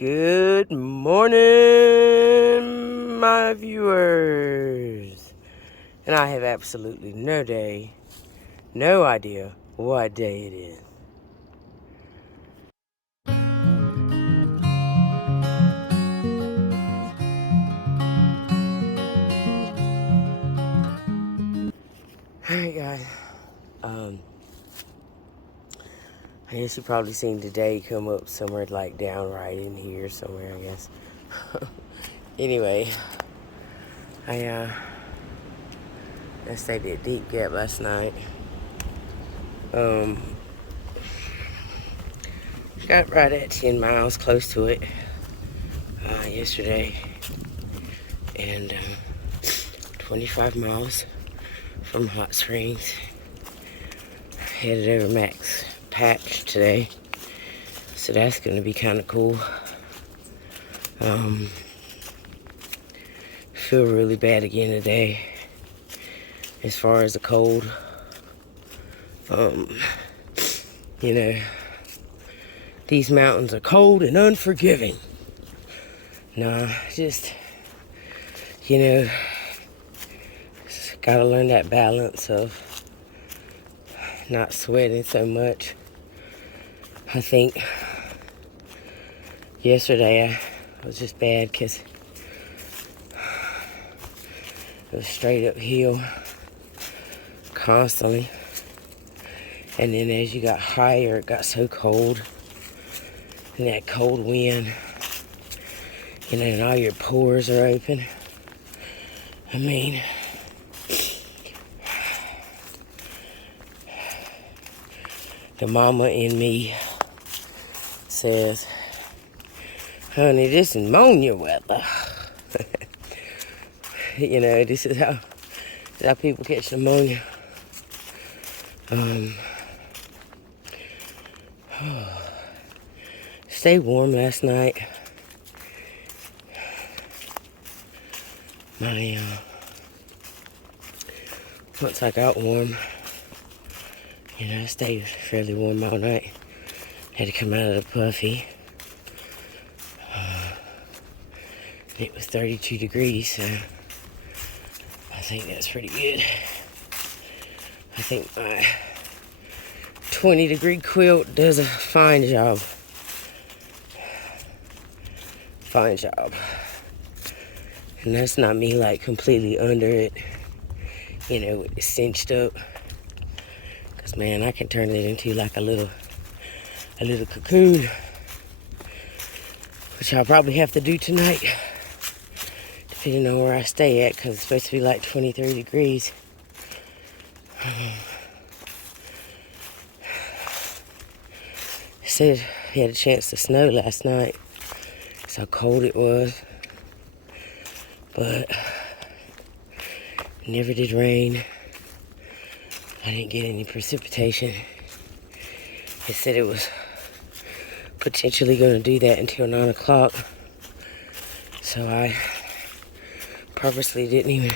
Good morning, my viewers. And I have absolutely no idea what day it is. Alright, guys. I guess you probably seen today come up somewhere like down right in here somewhere, I guess. Anyway, I stayed at Deep Gap last night. Got right at 10 miles, close to it, yesterday. And 25 miles from Hot Springs. Headed over Max Patch today. So that's going to be kind of cool. Feel really bad again today as far as the cold. You know, these mountains are cold and unforgiving. Nah, just, you know, gotta learn that balance of not sweating so much. I think yesterday I was just bad because it was straight uphill constantly. And then as you got higher, it got so cold. And that cold wind, you know, and all your pores are open. I mean, the mama in me says, honey, this is pneumonia weather. You know, this is how people catch pneumonia. Stay warm last night. Once I got warm, you know, I stayed fairly warm all night. Had to come out of the puffy. It was 32 degrees, so I think that's pretty good. I think my 20-degree quilt does a fine job. Fine job. And that's not me like completely under it, you know, it's cinched up. Cause man, I can turn it into like a little cocoon, which I'll probably have to do tonight, depending on where I stay at, cause it's supposed to be like 23 degrees. Said he had a chance to snow last night. That's how cold it was. But it never did rain. I didn't get any precipitation. It said it was potentially going to do that until 9 o'clock. So I purposely didn't even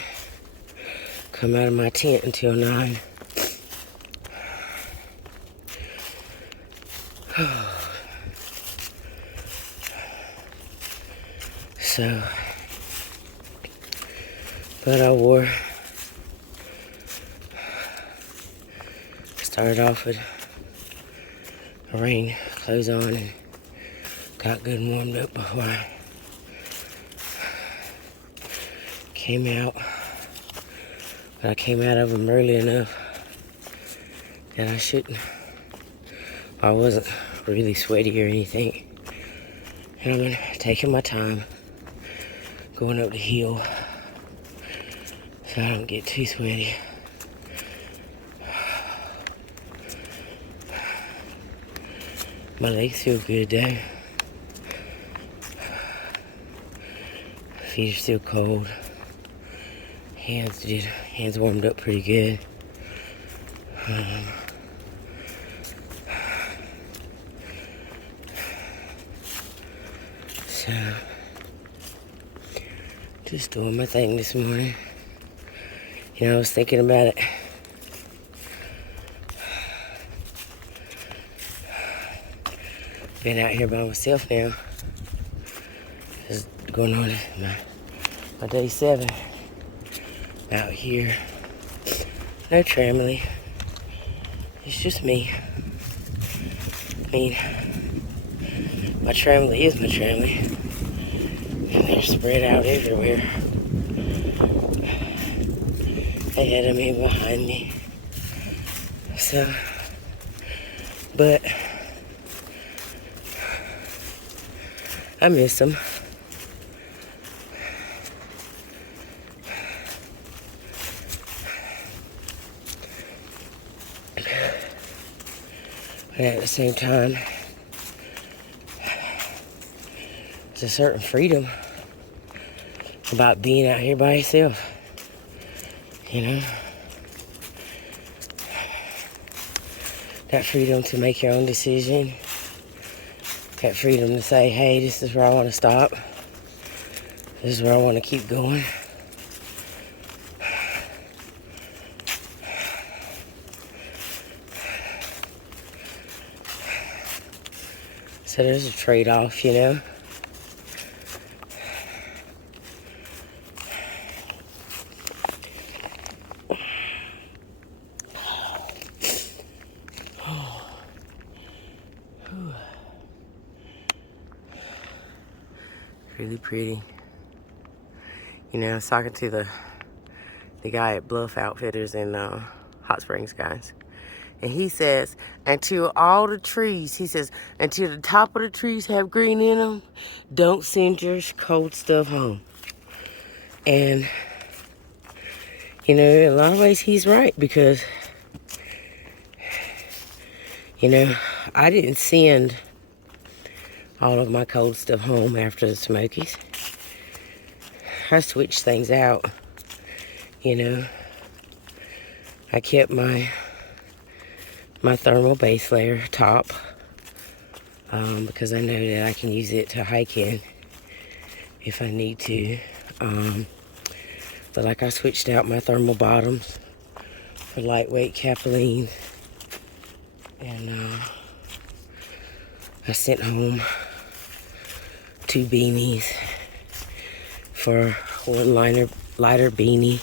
come out of my tent until 9. So, but I started off with a rain clothes on and got good and warmed up before I came out. But I came out of them early enough that I wasn't really sweaty or anything. And I'm taking my time going up the hill so I don't get too sweaty. My legs feel good though. Feet are still cold. Hands warmed up pretty good. So, just doing my thing this morning. You know, I was thinking about it. Been out here by myself now going on my day 7 out here. No family. It's just me. I mean, my family is my family. And they're spread out everywhere. Ahead of me, behind me. So, but I miss them. But at the same time, there's a certain freedom about being out here by yourself. You know? That freedom to make your own decision. That freedom to say, hey, this is where I want to stop. This is where I want to keep going. So there's a trade-off, you know? Really pretty. You know, I was talking to the guy at Bluff Outfitters in Hot Springs, guys. And he says, until all the trees, he says, until the top of the trees have green in them, don't send your cold stuff home. And, you know, in a lot of ways, he's right, because, you know, I didn't send all of my cold stuff home after the Smokies. I switched things out, you know. I kept my thermal base layer top because I know that I can use it to hike in if I need to. But like, I switched out my thermal bottoms for lightweight capilene, and I sent home 2 beanies for one lighter beanie.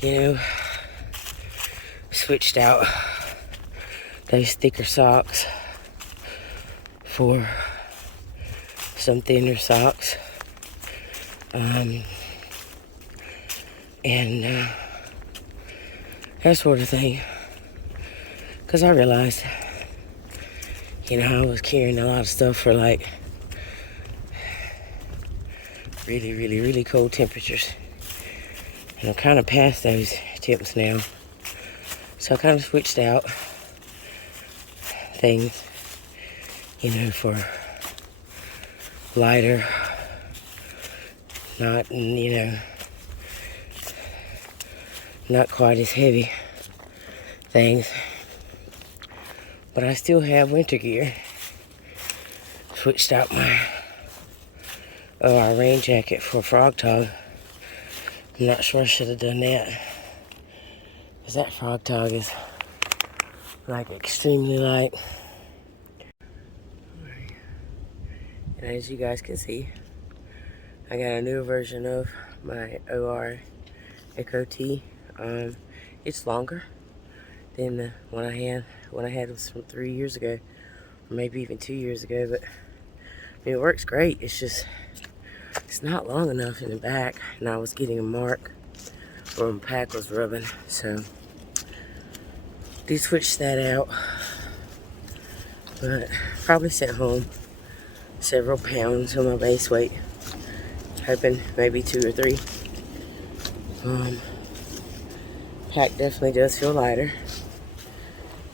You know, switched out those thicker socks for some thinner socks. And that sort of thing. Because I realized, you know, I was carrying a lot of stuff for like really, really, really cold temperatures. And I'm kind of past those temps now. So I kind of switched out things, you know, for lighter, not, you know, not quite as heavy things. But I still have winter gear. Switched out our rain jacket for Frog Tog. I'm not sure I should have done that, because that Frog Tog is like extremely light. And as you guys can see, I got a new version of my OR Echo T. It's longer than the one I had. One I had was from 3 years ago, or maybe even 2 years ago. But I mean, it works great. It's just, it's not long enough in the back, and I was getting a mark where my pack was rubbing. So did switch that out, but probably sent home several pounds on my base weight, hoping maybe 2 or 3. Pack definitely does feel lighter,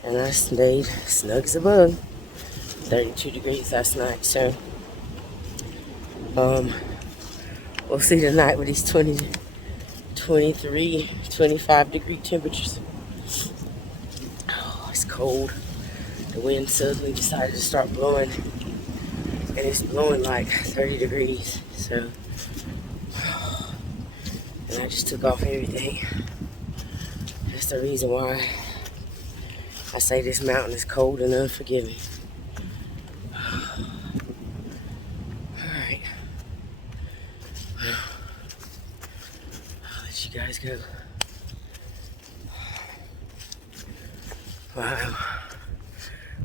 and I stayed snug as a bug. 32 degrees last night, so we'll see tonight with these 20, 23, 25 degree temperatures. Oh, it's cold. The wind suddenly decided to start blowing, and it's blowing like 30 degrees, so, and I just took off everything. That's the reason why I say this mountain is cold and unforgiving. you guys go. Wow.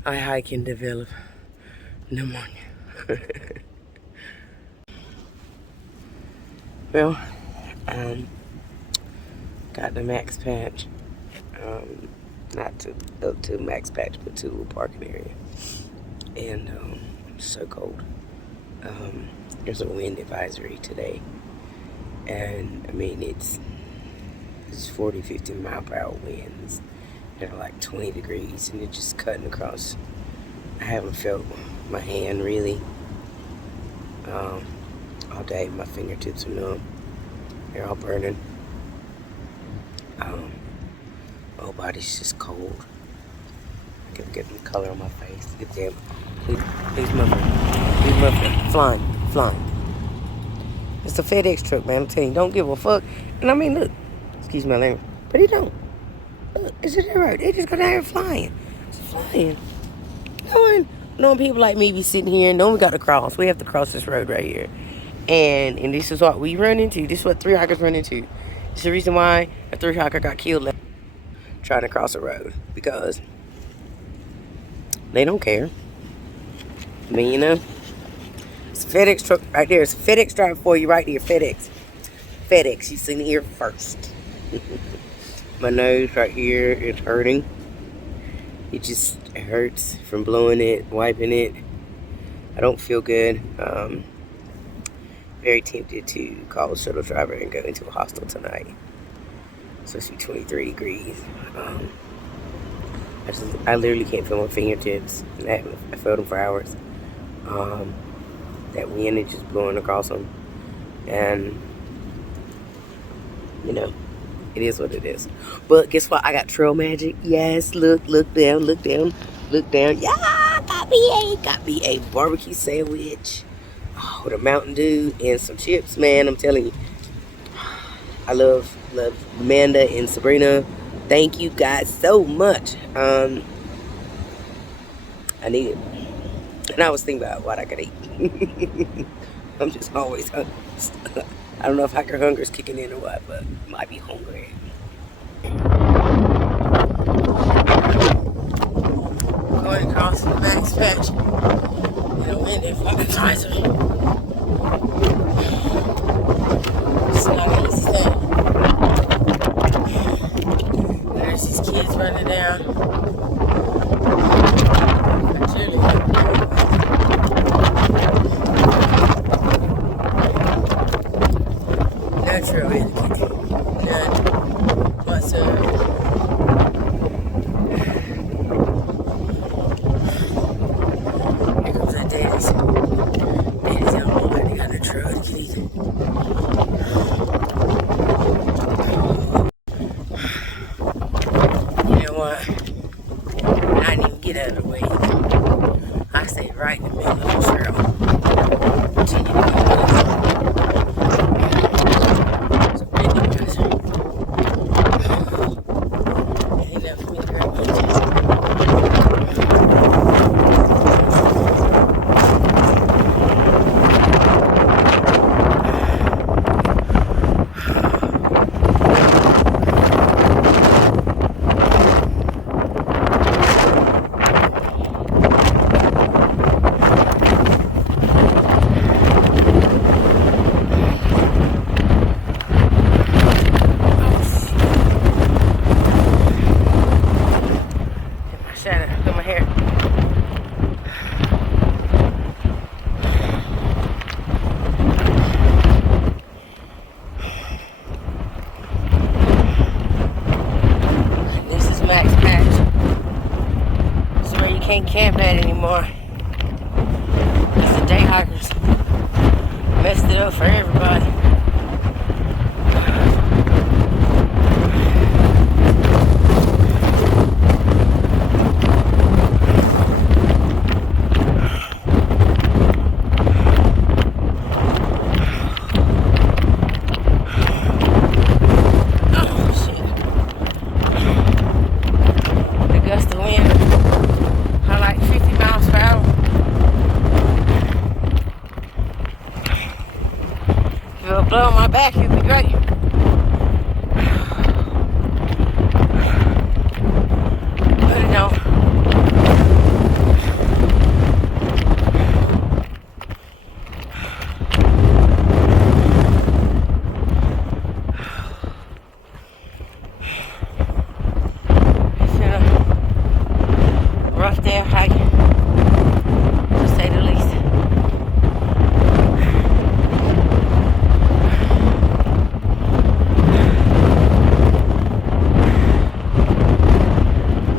I hike and develop pneumonia. Well, got the max patch. Not to up to max patch, but to a parking area. And it's so cold. There's a wind advisory today. And I mean, it's 40, 50 mile per hour winds. They're like 20 degrees and it's just cutting across. I haven't felt my hand really all day. My fingertips are numb. They're all burning. My whole body's just cold. I can get the color on my face. Get them. Please muffler. Flying. It's a FedEx truck, man. I'm telling you, don't give a fuck. And I mean, look, excuse my language, but he don't. Look, it's just right. They just go down here flying. It's flying. Knowing people like me be sitting here and knowing we got to cross. We have to cross this road right here. And this is what we run into. This is what 3 hikers run into. It's the reason why a 3 hiker got killed trying to cross a road. Because they don't care. I mean, you know. It's a FedEx truck right there. It's a FedEx driver for you right here. FedEx. You seen it here first. My nose right here is hurting. It just hurts from blowing it, wiping it. I don't feel good. Very tempted to call a shuttle driver and go into a hostel tonight. It's supposed to be 23 degrees. I literally can't feel my fingertips. I felt them for hours. That wind is just blowing across them. And, you know, it is what it is. But guess what? I got trail magic. Yes, look down. Yeah, got me a barbecue sandwich. Oh, with a Mountain Dew and some chips. Man, I'm telling you. I love Amanda and Sabrina. Thank you guys so much. I need it. And I was thinking about what I could eat. I'm just always hungry. I don't know if hiker hunger is kicking in or what, but I might be hungry. Going across the max patch in a wind advisory. It's not an easy thing. There's these kids running down. Natural etiquette. None whatsoever. Here comes that daddy's. Daddy's out all night. They got no trail etiquette. You know what? I didn't even get out of the way. I stayed right in the middle of the trail. Continue to go. Can't camp at anymore. It's the day hikers. Messed it up for everybody. Oh shit. The gust of wind. Like 50 miles per hour. If it would blow on my back, it'd be great. rough day of hiking, to say the least.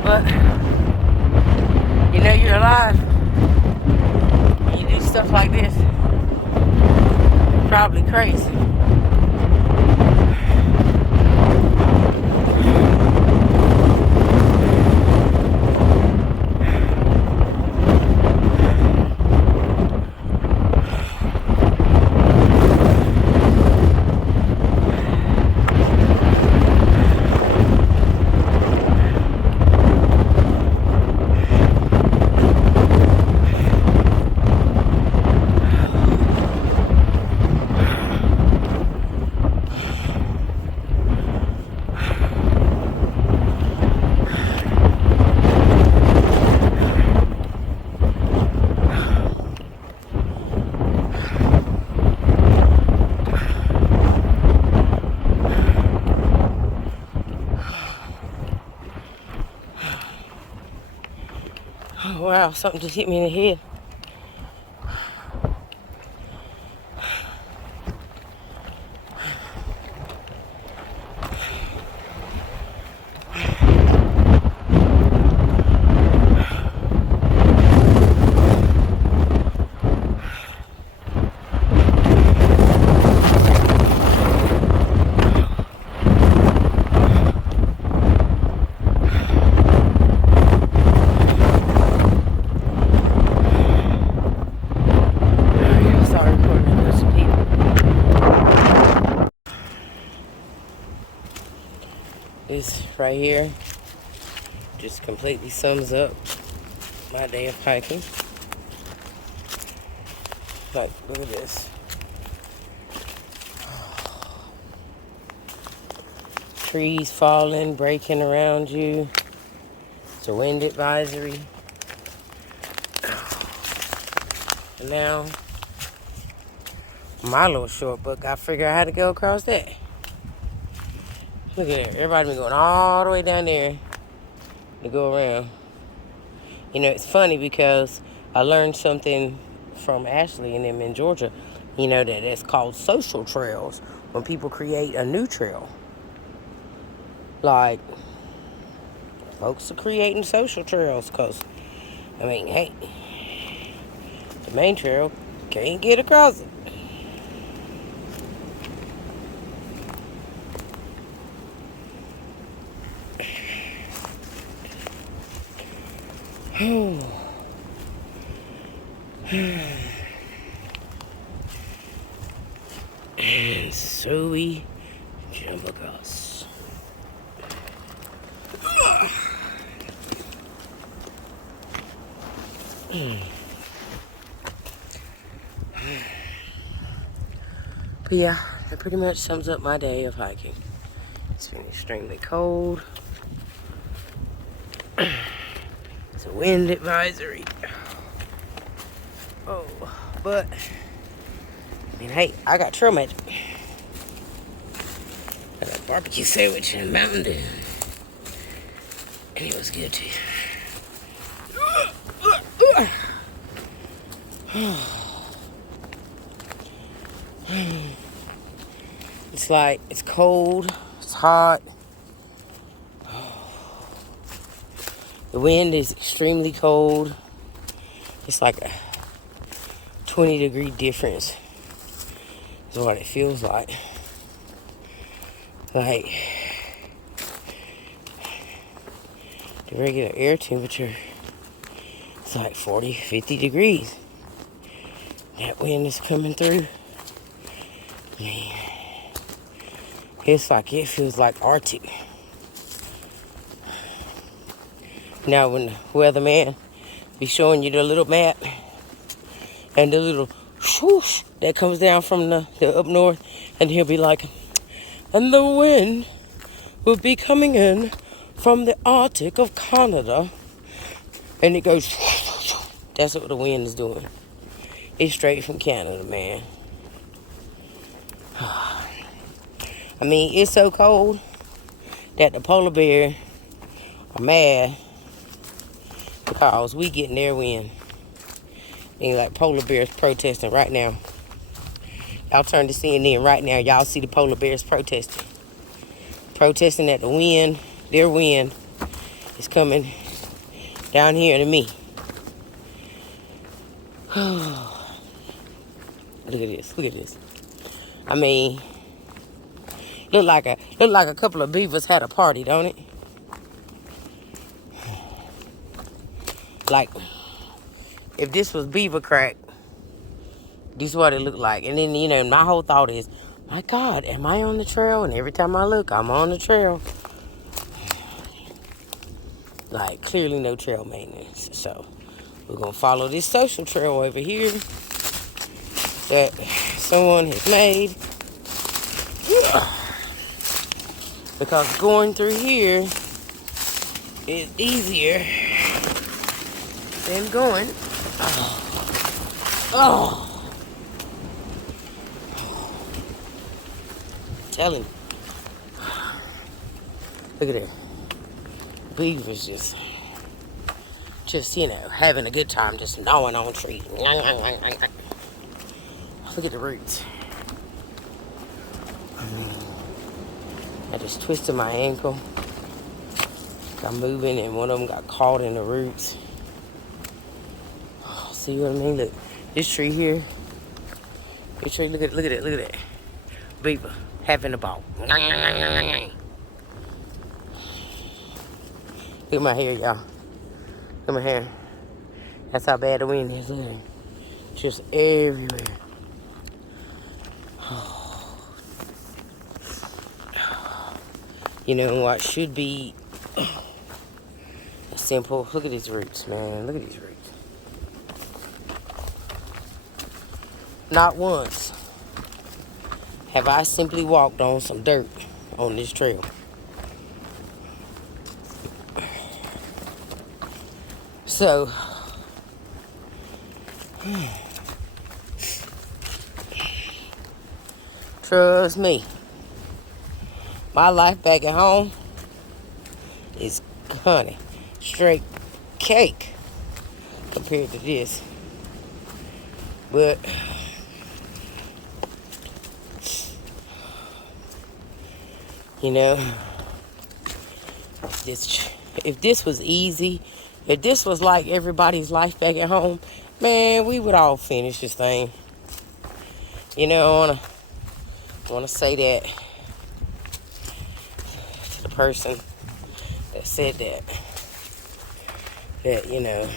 But you know you're alive when you do stuff like this. Probably crazy. Oh, wow, something just hit me in the head. This right here just completely sums up my day of hiking. Like, look at this. Trees falling, breaking around you. It's a wind advisory. And now, my little short book, I figure out how to go across that. Look at it. Everybody been going all the way down there to go around. You know, it's funny because I learned something from Ashley and them in Georgia. You know, that it's called social trails when people create a new trail. Like, folks are creating social trails because, I mean, hey, the main trail can't get across it. And so we jump across. But yeah, that pretty much sums up my day of hiking. It's been extremely cold. It's a wind advisory. Oh, but I mean, hey, I got trail magic. I got a barbecue sandwich and Mountain Dew, and it was good too. It's like, it's cold, it's hot. The wind is extremely cold. It's like a 20-degree difference is what it feels like. Like, the regular air temperature is like 40, 50 degrees. That wind is coming through. Man, it's like, it feels like Arctic. Now when the weatherman be showing you the little map and the little swoosh that comes down from the up north, and he'll be like, and the wind will be coming in from the Arctic of Canada, and it goes, that's what the wind is doing. It's straight from Canada, man. I mean, it's so cold that the polar bear are mad Because we getting their wind. And like polar bears protesting right now. Y'all turn to CNN right now. Y'all see the polar bears protesting. Protesting that the wind, their wind, is coming down here to me. Look at this. Look at this. I mean, look like a couple of beavers had a party, don't it? Like, if this was beaver crack, this is what it looked like. And then, you know, my whole thought is, my God, am I on the trail? And every time I look, I'm on the trail. Like, clearly no trail maintenance. So, we're going to follow this social trail over here that someone has made. Because going through here is easier than going. Oh. Telling you. Look at it. Beavers just, you know, having a good time, just gnawing on trees. Look at the roots. I just twisted my ankle. I'm moving and one of them got caught in the roots. Oh, see what I mean? Look, this tree here. This tree, look at it. Beaver having a ball. Look at my hair, y'all. Look at my hair. That's how bad the wind is. Look at it. Just everywhere. You know what should be simple. Look at these roots, man. Look at these roots. Not once have I simply walked on some dirt on this trail. So, trust me, my life back at home is, honey, straight cake compared to this. But you know, if this was easy, if this was like everybody's life back at home, man, we would all finish this thing. You know, I wanna say that to the person that said that you know,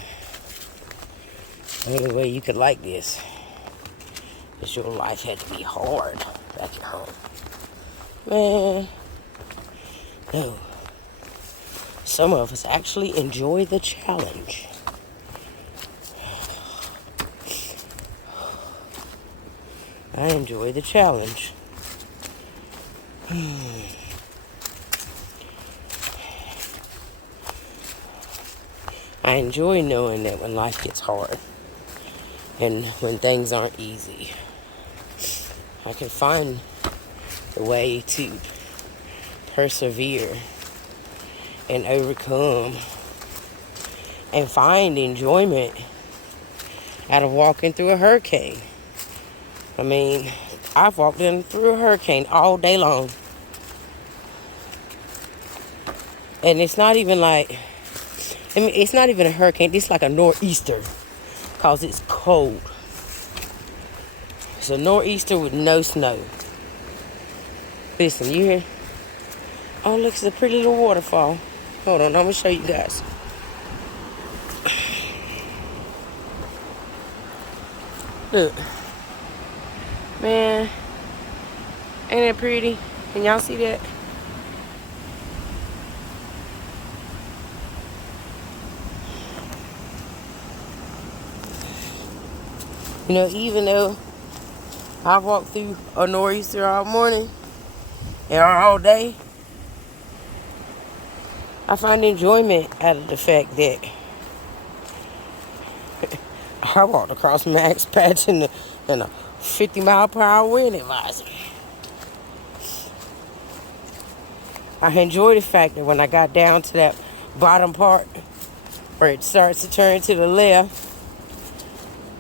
the only way you could like this is your life had to be hard back at home. Man, no. Some of us actually enjoy the challenge. I enjoy the challenge. I enjoy knowing that when life gets hard and when things aren't easy, I can find a way to persevere and overcome and find enjoyment out of walking through a hurricane. I mean, I've walked through a hurricane all day long. And it's not even like, I mean, it's not even a hurricane. It's like a nor'easter because it's cold. It's a nor'easter with no snow. Listen, you hear? Oh, look, it's a pretty little waterfall. Hold on, I'm going to show you guys. Look. Man, ain't that pretty? Can y'all see that? You know, even though I've walked through a nor'easter all morning and all day, I find enjoyment out of the fact that I walked across Max Patch in a 50-mile-per-hour wind advisory. I enjoy the fact that when I got down to that bottom part where it starts to turn to the left,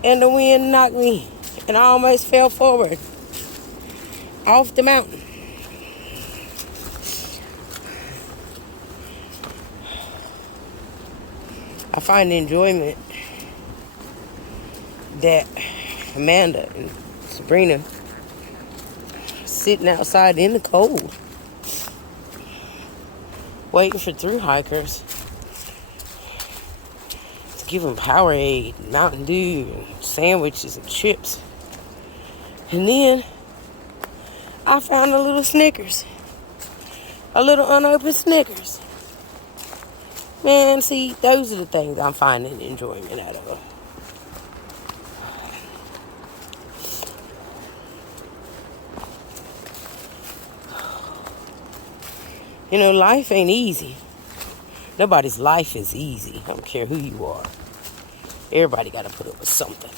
and the wind knocked me, and I almost fell forward off the mountain. I find enjoyment that Amanda and Sabrina sitting outside in the cold, waiting for through hikers to give them Powerade, Mountain Dew, and sandwiches and chips. And then I found a little Snickers, a little unopened Snickers. Man, see, those are the things I'm finding enjoyment out of. You know, life ain't easy. Nobody's life is easy. I don't care who you are. Everybody got to put up with something.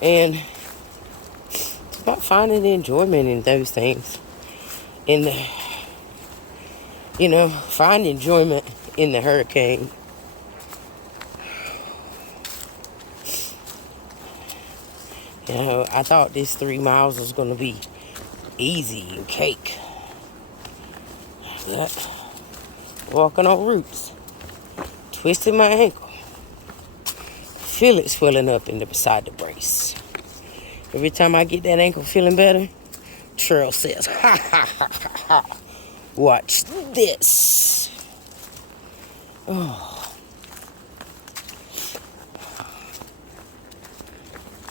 And it's about finding the enjoyment in those things. Find enjoyment in the hurricane. I thought this 3 miles was going to be easy and cake. But walking on roots, twisting my ankle, feel it swelling up beside the brace. Every time I get that ankle feeling better, Trail says, ha ha ha ha ha. Watch this. Oh.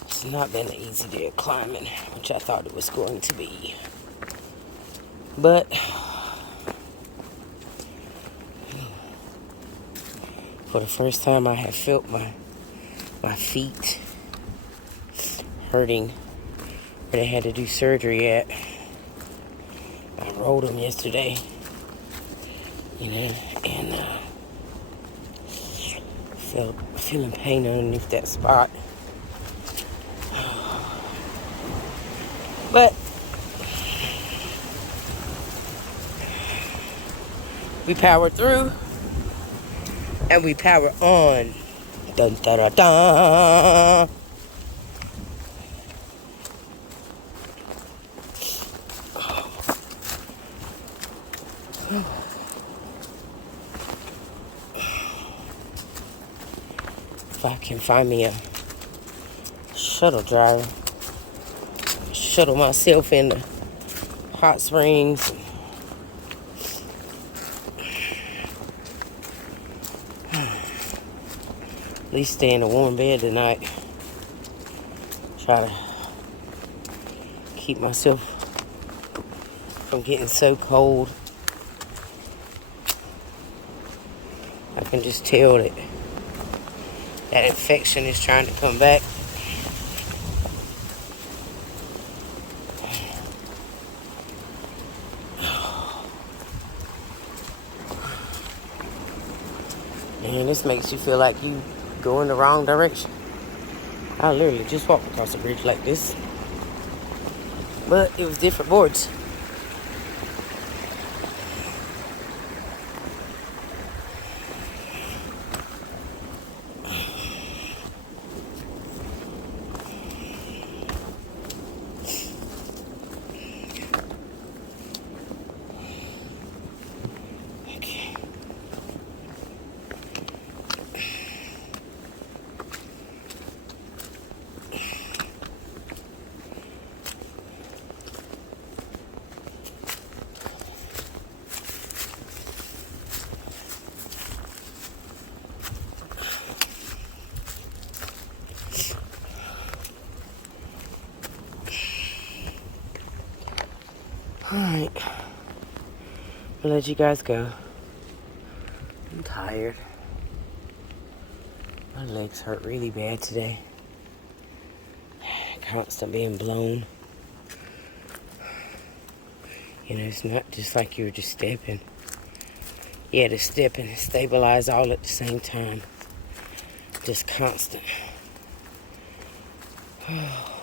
It's not been an easy day of climbing, which I thought it was going to be. But for the first time, I have felt my feet hurting where they had to do surgery at. I rolled them yesterday, and feeling pain underneath that spot. But we powered through, and we power on. Dun da da da. If I can find me a shuttle driver, shuttle myself into hot springs. At least stay in a warm bed tonight. Try to keep myself from getting so cold. I can just tell that infection is trying to come back. Man, this makes you feel like you go in the wrong direction. I literally just walked across the bridge like this, but it was different boards. Alright, I'll let you guys go. I'm tired. My legs hurt really bad today. Constant being blown. It's not just like you were just stepping. You had to step and stabilize all at the same time. Just constant. Oh.